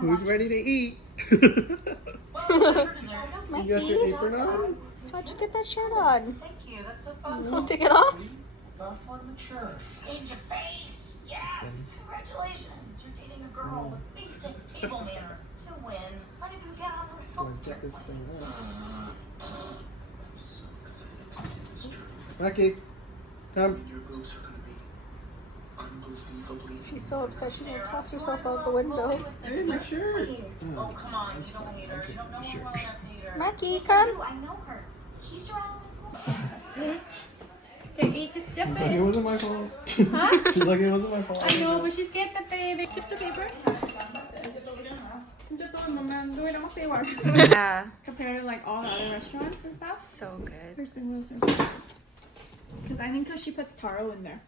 Who's ready to eat? You got your apron on? How'd you get that shirt on? Thank you. That's so fun. You want to take it off? Buffalo mature. In your face. Yes. Congratulations. You're dating a girl with basic table manners. You win. What if you get on her health Get this thing plan? out. Maki, come. Your boobs are gonna be unbelievably. She's so upset she's gonna toss herself out the window. Hey, my shirt. Oh, come on. You don't hate her. You don't know her well enough to hate her. Mackie, Yes, I come. do. I know her. She's around my school. Okay, eat, just dip Like it. it wasn't my fault. Huh? She's like it wasn't my fault. I know, but she's scared that they skip the paper. Yeah. Compared to like all the other restaurants and stuff. So good. Here's the noodles. Because I think she puts taro in there.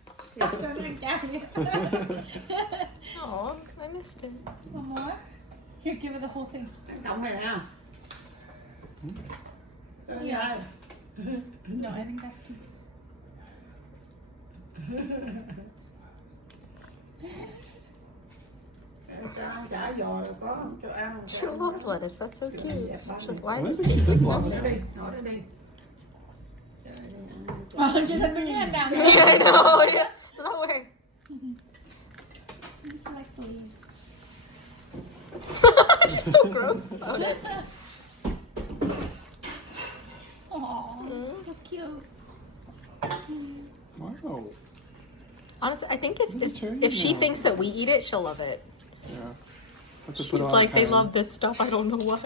Oh, I missed it. One more. Here, give it the whole thing. Yeah. No, I think that's too. She loves lettuce. That's so cute. She's like, why does this taste like nothing? Oh, she's like, put your hand down. Yeah, I know. Yeah. Lower. She likes leaves. She's so gross about it. Aww, so cute. Wow. Honestly, I think if turn if she now. thinks that we eat it, she'll love it. Yeah. Have to She's put on like, they kind. love this stuff. I don't know why.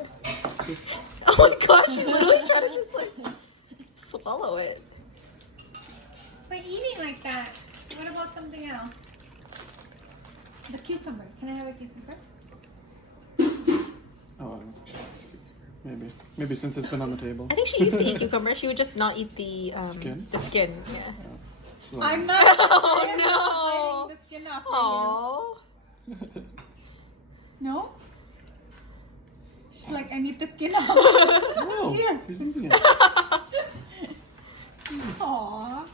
Oh my gosh, she's literally trying to just like swallow it. By eating like that, what about something else? The cucumber. Can I have a cucumber? Oh, maybe since it's been on the table. I think she used to eat cucumber. She would just not eat the Skin? The skin, yeah. So- I'm not. Oh, I am no. not biting the skin off for Aww. you. No? She's like, I need the skin off. Oh, Here. here's something. Aww.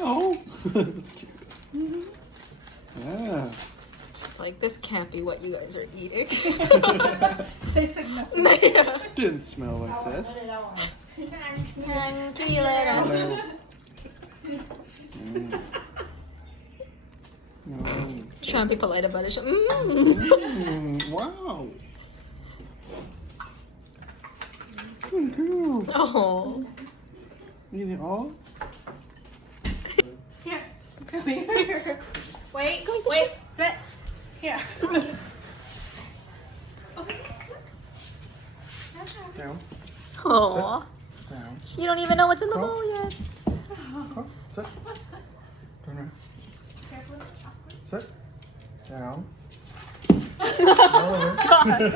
Oh, that's cute. Yeah. It's like, this can't be what you guys are eating. Tastes like nothing. Yeah. Didn't smell like this. Tranquilera. Mm. Trying to be polite about it. She's like, Wow. Good girl. Oh. Eat it all? Here. Come here. Wait. Wait. Sit. Here. Down. Aw. Down. You don't even know what's in the Huh? bowl yet. Up. Sit. Turn around. Sit. Down.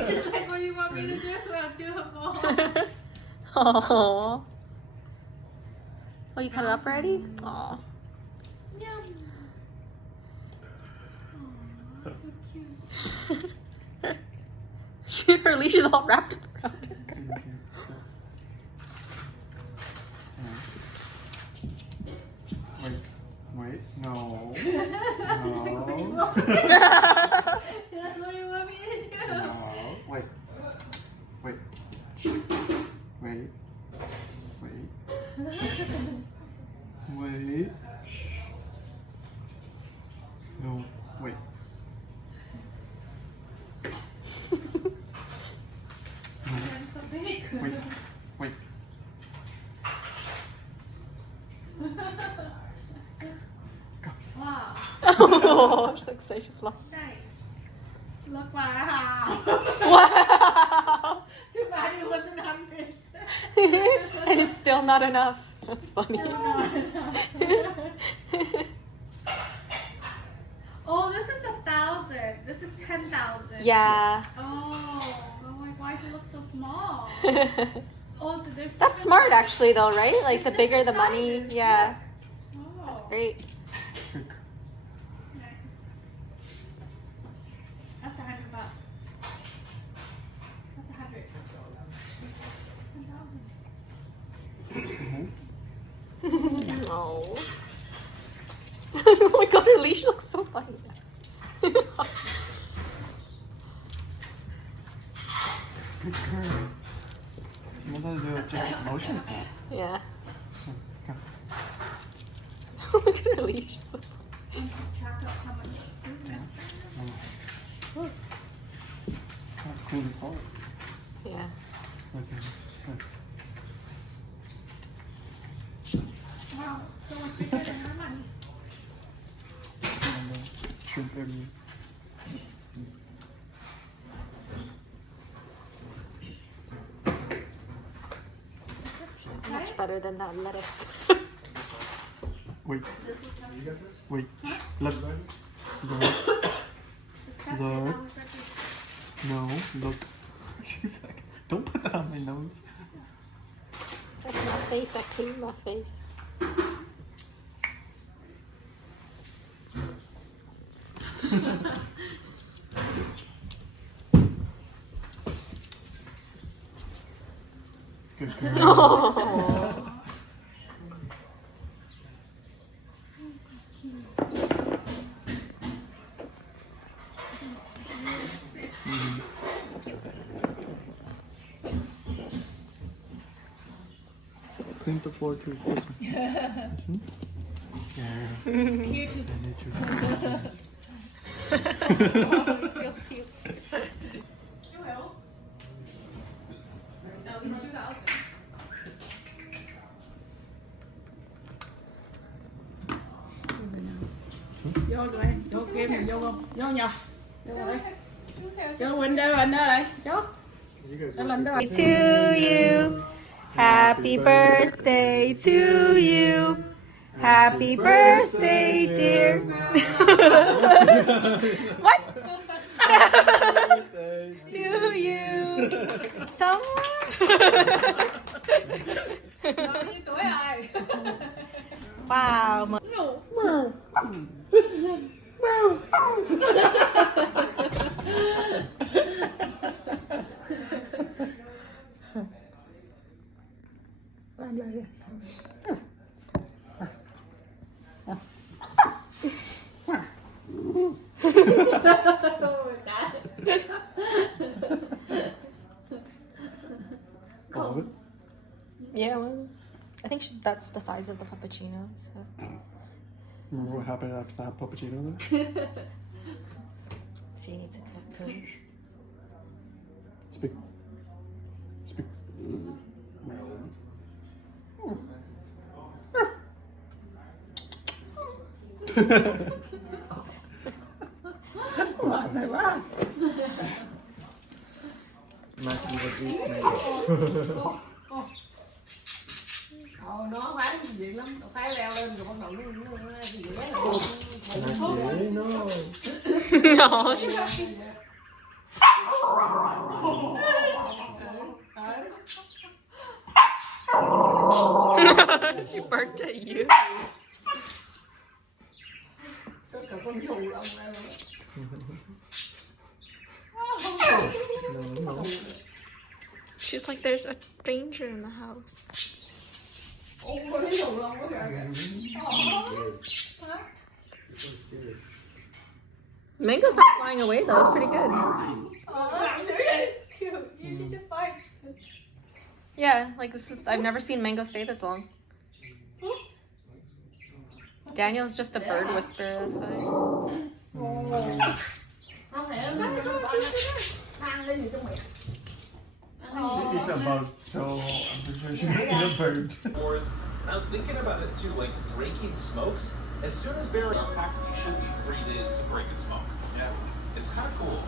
She's like, what do you want me to do? I'll do it more. Aw. Oh, you cut it up already? Aw. Yum. Aw, so cute. Her leash is all wrapped up around her. Wait, no. What do No. you want me to do? No. Wait. Wait. Wait. Wait. Wait. No. Wait. I'm so big. Wait. Wait. Wow. Oh, she looks so fluffy. Nice. Look, wow. Wow. Too bad it wasn't hundreds. And it's still not enough. That's funny. Oh, this is 1,000. This is 10,000. Yeah. Oh, I'm like, why does it look so small? Oh, so there's. That's smart actually though, right? Like the bigger the money. Sizes. Yeah. Oh, That's great. nice. That's $100. That's 100. 10,000. Oh. Oh my god, her leash looks so funny. Good girl. You want to do it just motions? Yeah. Okay. Look at her leash. Track up how much food that's That's cool as fuck. Yeah. Okay. Good. wow, so much bigger than our money. And shrimp area. Much better than that lettuce. Wait. Wait. Look. Look. Look. No. Look. She's like, don't put that on my nose. That's my face. I cleaned my face. Good girl. Oh. Clean the floor too. Yeah. Here too. Real cute. Vô đây, vô kim rồi vô không? Vô nhầm. Vô đây. Vô Quỳnh đây, Quỳnh đây. Vô. Cho lên đó. To you. Happy birthday to you. Happy birthday, dear. What? To you. Someone. Bao nhiêu tuổi rồi? Wow. All of it? Yeah, well, I think that's the size of the puppuccino. So. Remember what happened after that puppuccino then? She needs a cocoon. Speak. Speak. Mệt này quá. Maki would eat mango. Nó phá gì lắm, phá leo lên rồi bắt đầu nó gì ghé Maki, no. No. She barked at you. Tất cả con thù ông ra rồi. No. She's like, there's a stranger in the house. Ông có thấy thù ông có kìa. Mango's not flying away though. It's pretty good. Cute. Usually just flies. Yeah, like this is. I've never seen Mango stay this long. Daniel's just a bird whisperer. That's why. Không thể nó mang lên gì trong miệng. It's a bug, so I'm pretty sure she can eat a bird. Boards. And I was thinking about it too, like breaking smokes. As soon as Barry unpacked, you should be free to break a smoke. Yeah, it's kind of cool.